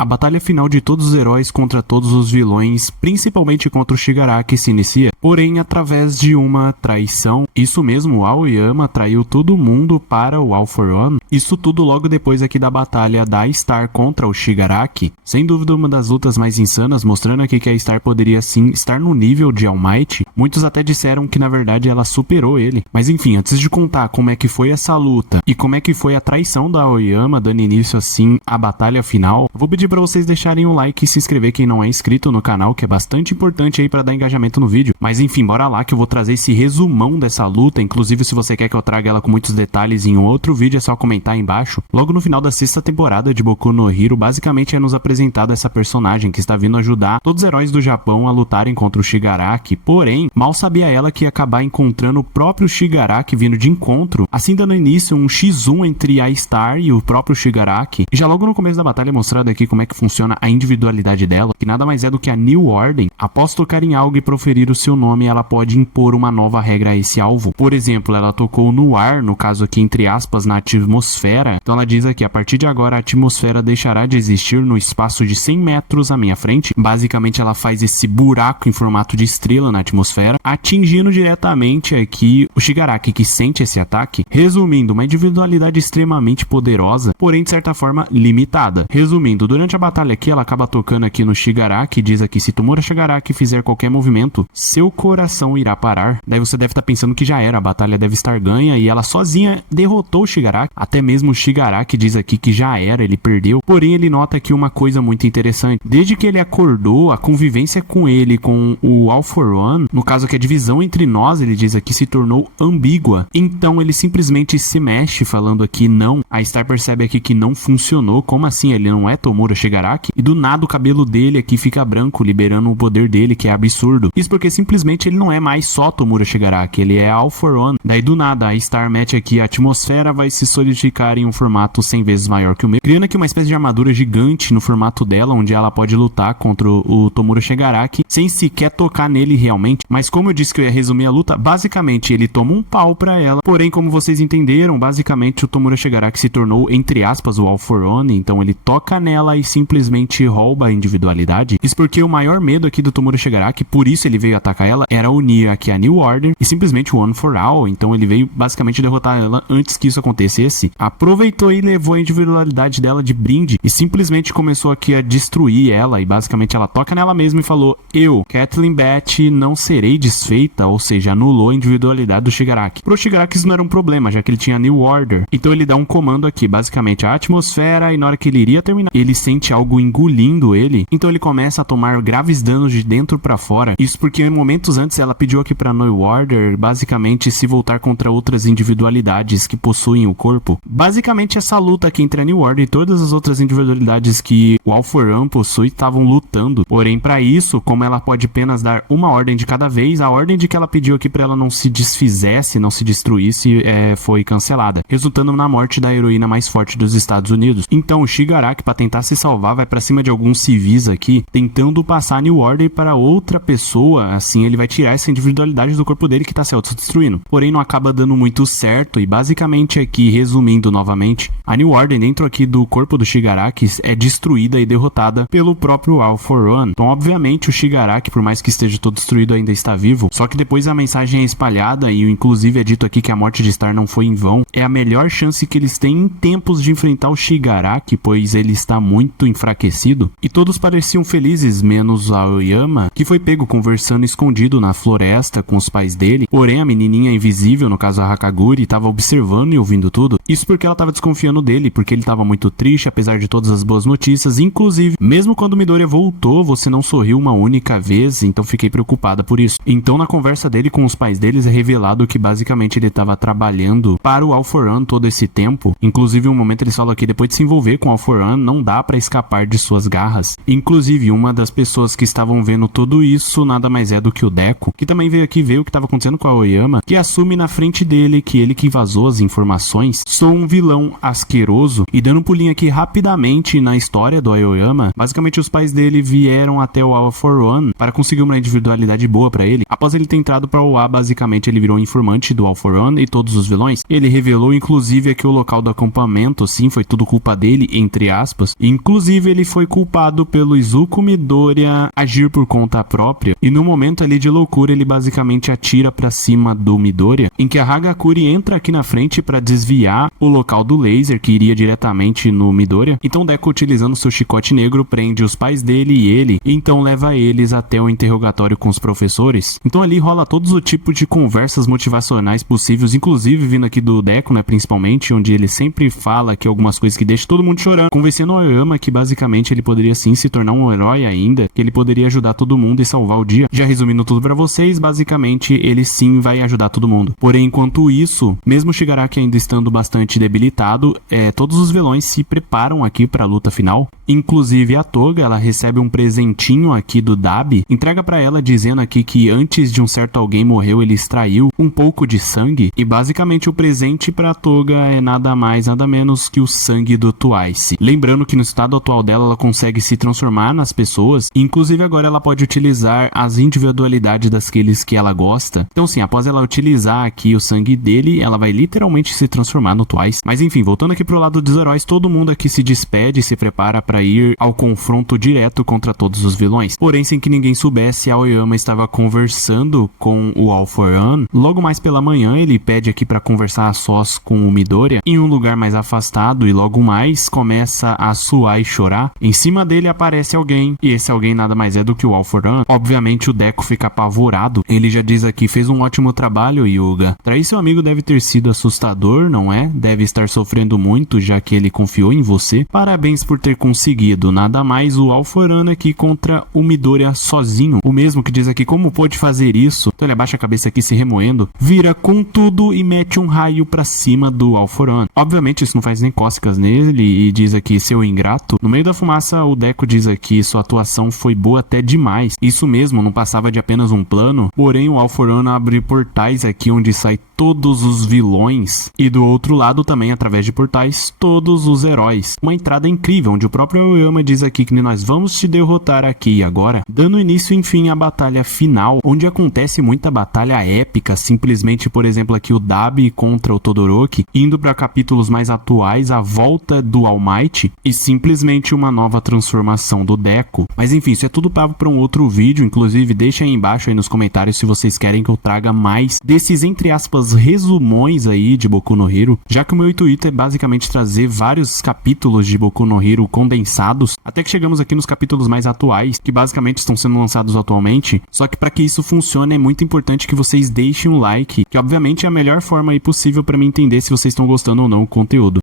A batalha final de todos os heróis contra todos os vilões, principalmente contra o Shigaraki, se inicia, porém através de uma traição. Isso mesmo, o Aoyama traiu todo mundo para o All For One. Isso tudo logo depois aqui da batalha da Star contra o Shigaraki. Sem dúvida uma das lutas mais insanas, mostrando aqui que a Star poderia sim estar no nível de All Might. Muitos até disseram que na verdade ela superou ele. Mas enfim, antes de contar como é que foi essa luta e como é que foi a traição da Aoyama, dando início assim à batalha final, vou pedir para vocês deixarem um like e se inscrever quem não é inscrito no canal, que é bastante importante aí para dar engajamento no vídeo. Mas enfim, bora lá que eu vou trazer esse resumão dessa luta. Inclusive, se você quer que eu traga ela com muitos detalhes em um outro vídeo, é só comentar aí embaixo. Logo no final da sexta temporada de Boku no Hero, basicamente é nos apresentada essa personagem que está vindo ajudar todos os heróis do Japão a lutarem contra o Shigaraki. Porém, mal sabia ela que ia acabar encontrando o próprio Shigaraki vindo de encontro, assim dando início um X1 entre a Star e o próprio Shigaraki. E já logo no começo da batalha é mostrado aqui como é que funciona a individualidade dela, que nada mais é do que a New Order. Após tocar em algo e proferir o seu nome, ela pode impor uma nova regra a esse alvo. Por exemplo, ela tocou no ar, no caso aqui entre aspas, na atmosfera. Então ela diz aqui, a partir de agora a atmosfera deixará de existir no espaço de 100 metros à minha frente. Basicamente ela faz esse buraco em formato de estrela na atmosfera, atingindo diretamente aqui o Shigaraki, que sente esse ataque. Resumindo, uma individualidade extremamente poderosa, porém de certa forma limitada. Resumindo, durante a batalha aqui ela acaba tocando aqui no Shigaraki, diz aqui, se Tomura Shigaraki fizer qualquer movimento, seu coração irá parar. Daí você deve estar pensando que já era, a batalha deve estar ganha e ela sozinha derrotou o Shigaraki. Até mesmo o Shigaraki diz aqui que já era, ele perdeu. Porém ele nota aqui uma coisa muito interessante. Desde que ele acordou, a convivência com ele, com o All For One, no caso que a divisão entre nós, ele diz aqui, se tornou ambígua. Então ele simplesmente se mexe falando aqui não. A Star percebe aqui que não funcionou. Como assim? Ele não é Tomura Shigaraki? E do nada o cabelo dele aqui fica branco, liberando o poder dele, que é absurdo. Isso porque simplesmente ele não é mais só Tomura Shigaraki, ele é All For One. Daí do nada a Star mete aqui, a atmosfera vai se solidificar em um formato 100 vezes maior que o meu, criando aqui uma espécie de armadura gigante no formato dela, onde ela pode lutar contra o Tomura Shigaraki sem sequer tocar nele realmente. Mas como eu disse que eu ia resumir a luta, basicamente ele toma um pau pra ela, porém como vocês entenderam, basicamente o Tomura Shigaraki se tornou, entre aspas, o All For One. Então ele toca nela e simplesmente rouba a individualidade. Isso porque o maior medo aqui do Tomura Shigaraki, por isso ele veio atacar ela, era unir aqui a New Order e simplesmente o One For All. Então ele veio basicamente derrotar ela antes que isso acontecesse. Aproveitou e levou a individualidade dela de brinde e simplesmente começou aqui a destruir ela. E basicamente ela toca nela mesma e falou, eu, Kathleen Bat, não serei desfeita, ou seja, anulou a individualidade do Shigaraki. Pro Shigaraki isso não era um problema, já que ele tinha a New Order. Então ele dá um comando aqui, basicamente a atmosfera, e na hora que ele iria terminar, ele sente algo engolindo ele. Então ele começa a tomar graves danos de dentro pra fora. Isso porque em momentos antes ela pediu aqui pra New Order basicamente se voltar contra outras individualidades que possuem o corpo. Basicamente essa luta aqui entre a New Order e todas as outras individualidades que o All For One possui estavam lutando. Porém pra isso, como ela pode apenas dar uma ordem de cada vez, a ordem de que ela pediu aqui pra ela não se desfizesse, não se destruísse, foi cancelada, resultando na morte da heroína mais forte dos Estados Unidos. Então o Shigaraki, pra tentar se salvar, vai pra cima de alguns civis aqui, tentando passar a New Order para outra pessoa. Assim ele vai tirar essa individualidade do corpo dele que tá se autodestruindo. Porém não acaba dando muito certo e basicamente aqui, resumindo novamente, a New Order dentro aqui do corpo do Shigaraki é destruída e derrotada pelo próprio All For One. Então obviamente o Shigaraki, por mais que esteja todo destruído, ainda está vivo. Só que depois a mensagem é espalhada e inclusive é dito aqui que a morte de Star não foi em vão. É a melhor chance que eles têm em tempos de enfrentar o Shigaraki, pois ele está muito enfraquecido. E todos pareciam felizes, menos a Aoyama, que foi pego conversando escondido na floresta com os pais dele. Porém a menininha invisível, no caso a Hakaguri, estava observando e ouvindo tudo. Isso porque ela estava desconfiando dele, porque ele estava muito triste apesar de todas as boas notícias. Inclusive, mesmo quando Midoriya voltou, você não sorriu uma única vez, então fiquei preocupada por isso. Então na conversa dele com os pais deles é revelado que basicamente ele estava trabalhando para o All For One todo esse tempo. Inclusive um momento eles falam que depois de se envolver com o All For One não dá para escapar de suas garras. Inclusive uma das pessoas que estavam vendo tudo isso nada mais é do que o Deku, que também veio aqui ver o que estava acontecendo com a Aoyama, que assume na frente dele que ele que vazou as informações sobre derrotou um vilão asqueroso. E dando um pulinho aqui rapidamente na história do Aoyama, basicamente os pais dele vieram até o All for One para conseguir uma individualidade boa para ele. Após ele ter entrado para o A, basicamente ele virou informante do All for One e todos os vilões. Ele revelou inclusive que o local do acampamento, sim, foi tudo culpa dele, entre aspas. Inclusive ele foi culpado pelo Izuku Midoriya agir por conta própria, e no momento ali de loucura ele basicamente atira pra cima do Midoriya, em que a Hagakure entra aqui na frente para desviar o local do laser que iria diretamente no Midoriya. Então Deku, utilizando seu chicote negro, prende os pais dele e ele, e então leva eles até o interrogatório com os professores. Então ali rola todos o tipo de conversas motivacionais possíveis, inclusive vindo aqui do Deku, né, principalmente, onde ele sempre fala que algumas coisas que deixam todo mundo chorando, convencendo o Aoyama que basicamente ele poderia sim se tornar um herói ainda, que ele poderia ajudar todo mundo e salvar o dia. Já resumindo tudo pra vocês, basicamente ele sim vai ajudar todo mundo. Porém, enquanto isso, mesmo Shigaraki ainda estando bastante debilitado, todos os vilões se preparam aqui pra luta final. Inclusive a Toga, ela recebe um presentinho aqui do Dabi, entrega pra ela dizendo aqui que antes de um certo alguém morreu, ele extraiu um pouco de sangue, e basicamente o presente pra Toga é nada mais, nada menos que o sangue do Twice. Lembrando que no estado atual dela, ela consegue se transformar nas pessoas, e inclusive agora ela pode utilizar as individualidades daqueles que ela gosta. Então sim, após ela utilizar aqui o sangue dele, ela vai literalmente se transformar no Twice. Mas enfim, voltando aqui pro lado dos heróis, todo mundo aqui se despede e se prepara para ir ao confronto direto contra todos os vilões. Porém, sem que ninguém soubesse, Aoyama estava conversando com o All for One. Logo mais pela manhã, ele pede aqui para conversar a sós com o Midoriya em um lugar mais afastado, e logo mais começa a suar e chorar. Em cima dele aparece alguém, e esse alguém nada mais é do que o All for One. Obviamente o Deku fica apavorado. Ele já diz aqui: fez um ótimo trabalho, Hyuga. Trair seu amigo deve ter sido assustador, não é? Deve estar sofrendo muito, já que ele confiou em você. Parabéns por ter conseguido. Nada mais o All for One aqui contra o Midoriya sozinho. O mesmo que diz aqui: como pôde fazer isso? Então ele abaixa a cabeça aqui se remoendo, vira com tudo e mete um raio pra cima do All for One. Obviamente isso não faz nem cócegas nele, e diz aqui: seu ingrato. No meio da fumaça, o Deku diz aqui: sua atuação foi boa até demais. Isso mesmo, não passava de apenas um plano. Porém, o All for One abre portais aqui onde sai todos os vilões, e do outro lado também, através de portais, todos os heróis. Uma entrada incrível, onde o próprio Aoyama diz aqui que nós vamos te derrotar aqui e agora, dando início enfim à batalha final, onde acontece muita batalha épica, simplesmente, por exemplo, aqui o Dabi contra o Todoroki, indo para capítulos mais atuais, a volta do All Might e simplesmente uma nova transformação do Deku. Mas enfim, isso é tudo papo para um outro vídeo. Inclusive deixa aí embaixo aí nos comentários se vocês querem que eu traga mais desses, entre aspas, resumões aí de Boku no Hero, já que o meu intuito é basicamente trazer vários capítulos de Boku no Hero condensados, até que chegamos aqui nos capítulos mais atuais, que basicamente estão sendo lançados atualmente. Só que para que isso funcione é muito importante que vocês deixem um like, que obviamente é a melhor forma aí possível para mim entender se vocês estão gostando ou não do conteúdo.